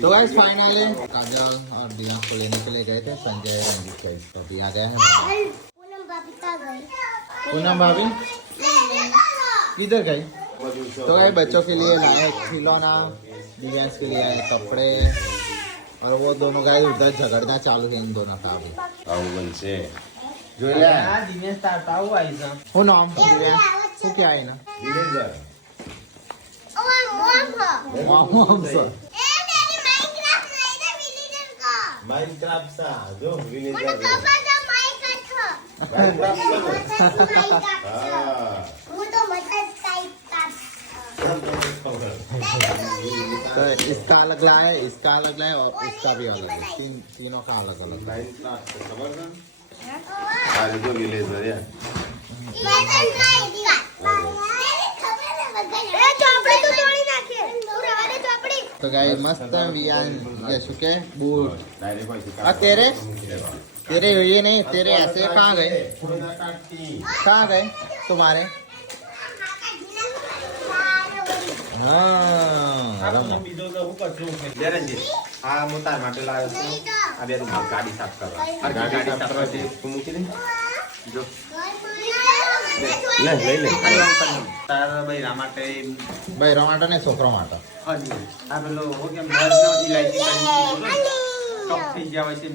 तो guys finally काजल और दिया को लेने के लिए गए थे संजय रंजीत को, तो अभी आ गए हैं। पूनम भाभी किधर गई? तो गाइस बच्चों के लिए लाए खिलौना, दिव्यांश के लिए आए कपड़े, और वो दोनों गाइस उधर झगड़ना चालू है इन दोनों का अभी। આવું બનશે दिव्यांश ताऊ आई था वो नाम दिव्यांश वो क्या है ना વિલેજર માઇનક્રાફ્ટ સા જો વિલેજર तो इसका अलग लाए, इसका अलग लाए और इसका भी अलग है, तीनों का अलग अलग लाए। માઇનક્રાફ્ટ ખબર છે આ જો વિલેજર યાર तो गाइस मस्त वियान ये सुके बूट ડાયરેક્ટ હોય आ तेरे तेरे ये नहीं, तेरे ऐसे कहाँ गए? कहाँ गए तुम्हारे? हाँ જયરંજીત આ હું તાર માટે લાવ્યો છું આ બે તું ગાડી સાફ કરવા ગાડી સાફ કરવા જે તું મૂકી દે જો લે લઈ લે તારા બૈરા માટે भाई रोमाटो ने छोकरो माटो આ પેલો હો કેમ મરનો ઇલાયચી કરી કપ થઈ ગયા હોય છે